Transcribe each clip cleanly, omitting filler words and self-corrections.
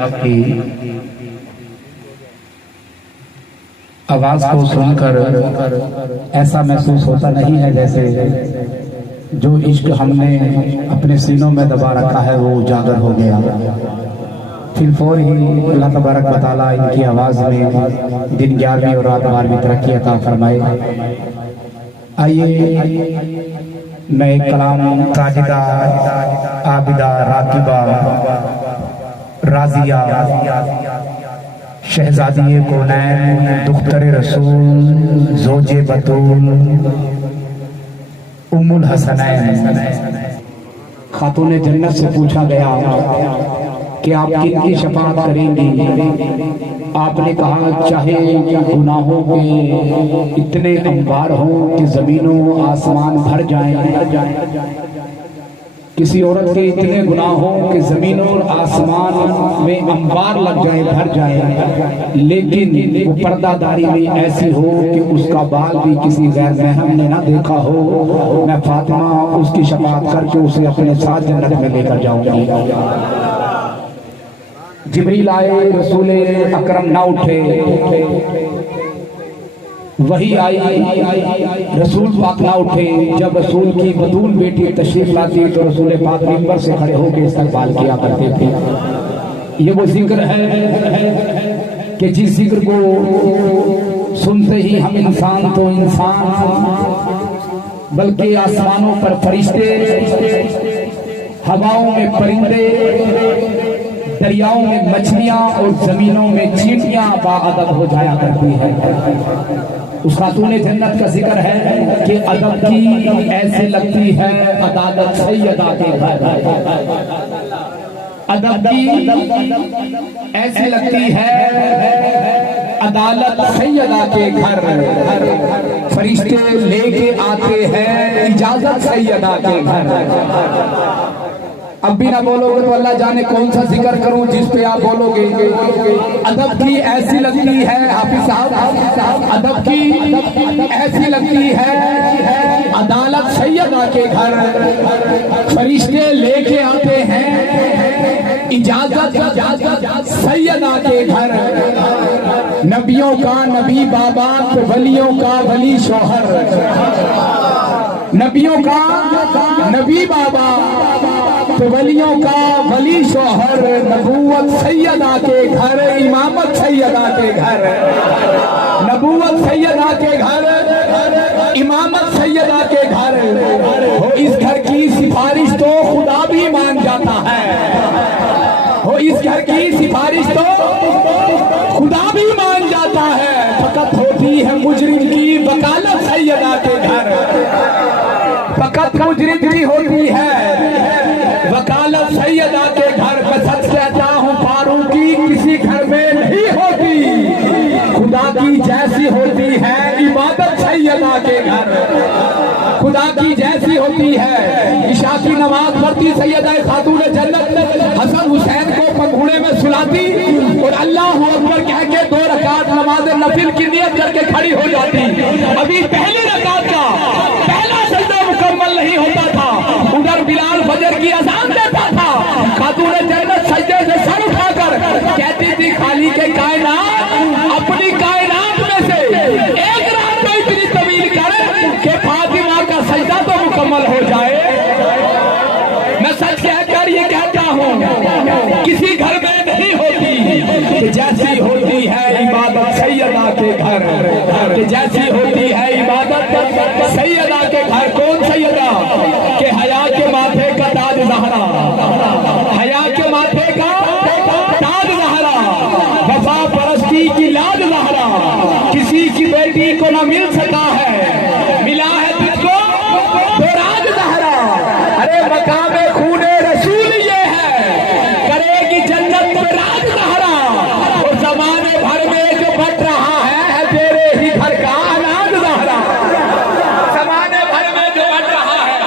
आपकी आवाज को सुनकर ऐसा महसूस होता नहीं है जैसे जो इश्क हमने अपने सीनों में दबा रखा है वो उजागर हो गया। फिर फौर ही अल्लाह तबारक व तआला इनकी आवाज में दिन 11वीं और रात 12वीं तरक्की अता फरमाए। आइए मैं एक कलाम साजिदा, आबिदा, राकिबा, राजिया, शहजादी कौनैन, दुख्तर रसूल, ज़ोजे बतूल, उम्मुल हसनैन, खातून जन्नत से पूछा गया कि आप किनकी शफाअत करेंगी। आपने कहा चाहे गुनाहों के इतने अंबार हो कि जमीनों आसमान भर जाएं, किसी औरत के इतने गुनाह हो कि जमीन और आसमान में अंबार लग जाए, भर जाए, लेकिन वो पर्दादारी में ऐसी हो कि उसका बाल भी किसी गैर महरम ने ना देखा हो, मैं फातिमा उसकी शफाअत करके उसे अपने साथ जन्नत में लेकर जाऊंगी। जिब्रील आए, रसूल अकरम ना उठे, वही आई, रसूल पाक ना उठे। जब रसूल की बतूल बेटी तशरीफ लाती तो रसूल पाक मिंबर से खड़े होकर इस्तकबाल किया करते थे। ये वो जिक्र है कि जिस जिक्र को सुनते ही हम इंसान तो इंसान, बल्कि आसमानों पर फरिश्ते, हवाओं में परिंदे, दरियाओं में मछलियां और जमीनों में चींटियां बाअदब हो जाया करती है। उस खातून जन्नत का जिक्र है कि अदब की ऐसे लगती है अदालत सैयदा के घर, अदब की ऐसी लगती है अदालत सैयदा के घर। फरिश्ते लेके आते हैं इजाजत सैयदा के घर। अब भी ना बोलोगे तो अल्लाह जाने कौन सा जिक्र करूं जिस पे आप बोलोगे। अदब की ऐसी लगती है, हाफिज साहब, अदब की ऐसी लगती है अदालत सैयदा के घर। फरिश्ते लेके आते हैं इजाजत सैयदा के घर। नबियों का नबी बाबा, वलियों का वली शौहर, नबियों का नबी बाबा तो वलियों का वली शौहर। नबूवत सैयदा के घर, इमामत सैयदा के घर, नबूवत सैयदा के घर, इमामत सैयदा के घर। हो इस घर की सिफारिश तो खुदा भी मान जाता है, हो इस घर की सिफारिश तो खुदा भी मान जाता है। फकत होती है मुजरिम की वकालत सैयदा के घर, फकत मुजरिम की होती है वकालत सैयदा के घर। मैं सच कहता हूँ फारूकी किसी घर में नहीं होती, खुदा की जैसी होती है इबादत सैयदा के घर, खुदा की जैसी होती है। इशा की नमाज पढ़ती सैयदा खातून जन्नत हसन हुसैन को पंखुड़े में सुलाती और अल्लाह अकबर कह के 2 रकात नमाज नफिल की नियत करके खड़ी हो जाती। अभी पहली रकात का पहला सजदा मुकम्मल नहीं होता था, उधर बिलाल फजर की अजान देता था। खातून जन्नत सजदे से सर उठाकर कहती थी खाली के कायनात, अपनी कायनात में से एक रात में इतनी तवील कर कि फातिमा का सजदा तो मुकम्मल हो जाए। मैं सच कहकर ये कहता हूँ किसी घर में नहीं होती जैसी होती है इबादत सैयदा के घर, जैसी होती है इबादत सैयदा के घर। कौन सैयदा के हया के माथे का ताज ज़हरा, हया के माथे का ताज ज़हरा, वफा परस्ती की लाज ज़हरा। किसी की बेटी को न मिल सका है, मिला है तुझको तो राज ज़हरा। अरे मकामे खूने रसूल ये है, करेगी जन्नत में राज ज़हरा। और जमाने भर में जो बट रहा है तेरे ही घर का अनाज ज़हरा। जमाने भर में जो बट रहा है,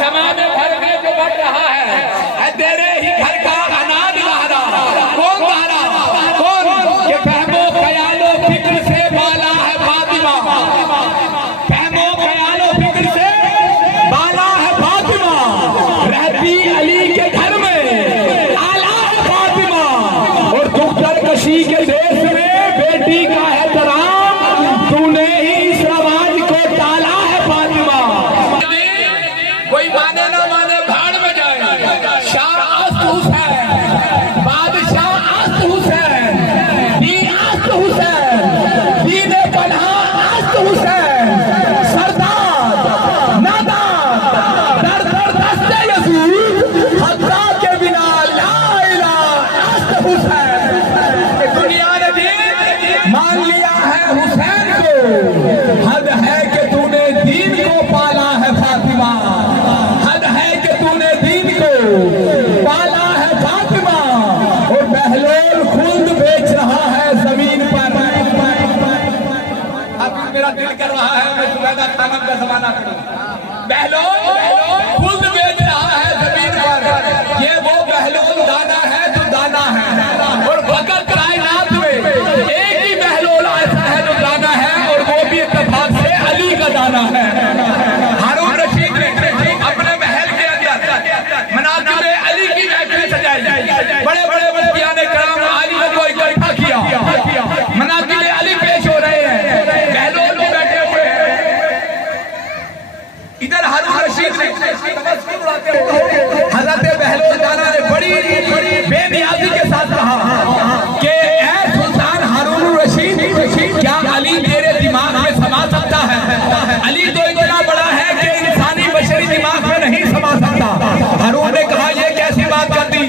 जमाने भर में जो बट रहा है तेरे ही घर का अनाज ज़हरा। कौन ज़हरा? कौन? ये फहमो ख्यालो फिक्र से बाला है फातिमा, खुशी के देश में बेटी का एहतराम तूने ही इस रवाज को टाला है फातिमा। कोई माने ना माने भाड़ में जाए, शाह अस्त हुसैन, बादशाह अस्त हुसैन, दीन अस्त हुसैन, दीन पन्हा अस्त हुसैन, सरदार नादार दर दर दस्ते यजीद हत्ता के बिना ला इलाहा अस्त हुसैन। दुनिया ने मान लिया है हुसैन को, हद है कि तूने दीन को पाला है फातिमा, हद है कि तूने दीन को पाला है फातिमा। और बहलोल खुल्द बेच रहा है जमीन पर। अब मेरा दिल कर रहा है मैं सुबैदा खानम का जमाना करूं। बहलोल खुल्द बेच रहा है जमीन पर। ये वो बहलोल दाना है जो दाना है, और वक़्त कायनात में एक ही बहलोल ऐसा है जो दाना है, और वो भी इत्तेफाक से अली का दाना है। हारून रशीद ने अपने महल के अंदर मनाक़िब अली की महफिल सजाई। बड़े बड़े वज़ीराने कराम आलिमों को इकट्ठा किया, मनाक़िब अली पेश हो रहे हैं, बहलोल में बैठे हुए हैं। इधर हारून रशीद ने हज़रत बहलोल दाना ने बड़ी बेनियाजी के साथ कहा कि ऐ सुल्तान हारून रशीद, क्या अली तेरे दिमाग में समा सकता है? अली तो इतना बड़ा है कि इंसानी बशरी दिमाग में नहीं समा सकता। हारून ने कहा ये कैसी बात कर दी,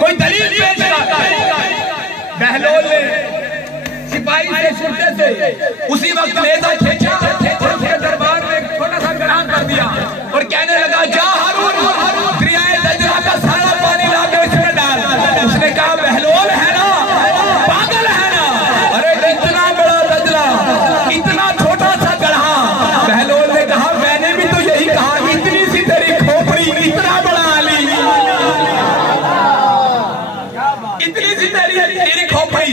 कोई दलील पेश कर। बहलोल ने सिपाही से छुट्टे से उसी वक्त नेता खींचा और उसके दरबार में एक छोटा सा ग्राम कर दिया और कहने लगा जा हारून, दरियाए दजला का सारा पानी लाके इसमें डाल। उसने कहा बहलोल है ना, पागल है ना, अरे इतना बड़ा दजला, इतना छोटा सा गढ़ा। बहलोल ने कहा मैंने भी तो यही कहा, इतनी सी तेरी खोपड़ी, इतना बड़ा अली, इतनी सी तेरी खोपड़ी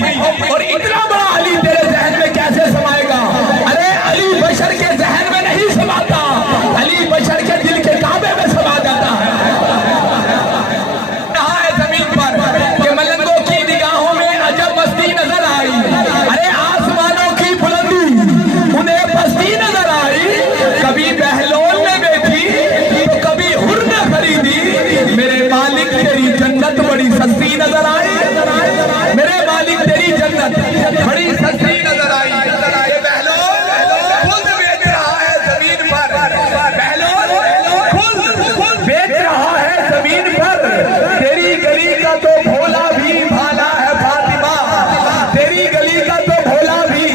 और इतना बड़ा अली तेरे जहन में कैसे समाएगा? अरे अली बशर के जहन में नहीं समाता, अली बशर के दिल के काबे में समा जाता है। कहा है जमीन पर कि मलंगों की निगाहों में अजब मस्ती नजर आई। अरे आसमानों की बुलंदी उन्हें पस्ती नजर आई। कभी बहलोल ने बेची तो कभी हुर ने खरीदी। मेरे मालिक तेरी जन्नत बड़ी सस्ती नजर आई, मेरे मालिक तेरी जन्नत बड़ी सस्ती नजर आई। ये बहलोल खुद बेच रहा है जमीन पर, बहलोल खुद बेच रहा है जमीन पर। तेरी गली का तो भोला भी भाला है फातिमा, तेरी गली का तो भोला भी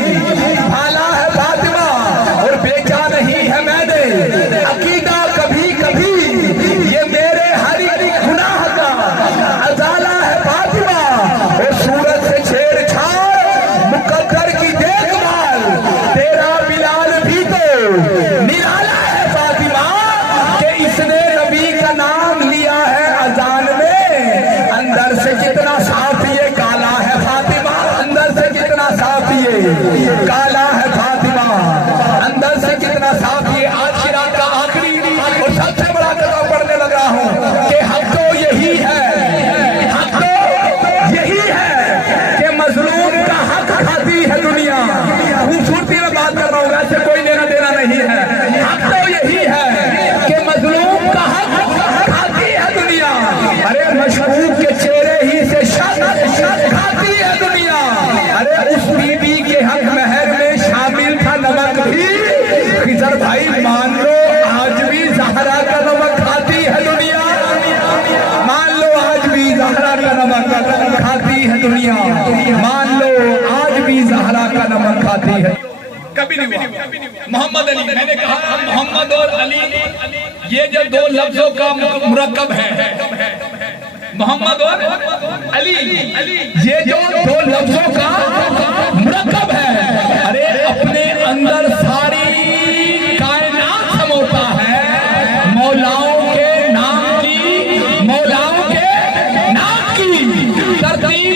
भाला है फातिमा। और बेचा नहीं है मैंने अकीदा कभी कभी, ये मेरे हर एक गुनाह का अजाला है फातिमा। और सूरत से छेड़छाड़ मुकद्दर की देखभाल, तेरा बिलाल भी तो निराला है फातिमा कि इसने नबी का नाम लिया है अजान में। अंदर से कितना साफ ये काला है फातिमा, अंदर से कितना साफ ये काला है फातिमा, अंदर से कितना साफ ये। आज की रात का आखिरी और सबसे बड़ा कदम पढ़ने लगा हूं कि हक तो यही है, हक तो यही है कि मजलूम का हक खाती है दुनिया। खूबसूरती में बात कर रहा हूं, वैसे कोई लेना देना नहीं है। हक तो यही है कि मजलूम का हक खाती है दुनिया। अरे मशहूर के चेहरे ही से शक खाती है दुनिया। अरे उस बीबी के हक महर में शामिल था नमक भी। खिजर भाई मान लो आज भी ज़हरा का नमक खाती है दुनिया, मान लो आज भी ज़हरा का नमक खाती है दुनिया, मान लो आज भी ज़हरा का नमक खाती है। कभी नहीं हुआ। मोहम्मद अली, मैंने कहा मोहम्मद और अली ये जब दो लफ्जों का मुरक्कब है, मोहम्मद और अली ये जो दो लफ्जों का मुरक्कब है। अरे अपने अंदर सारी कायनात समोता है मौलाओं के नाम की, मौलाओं के नाम की तरतीब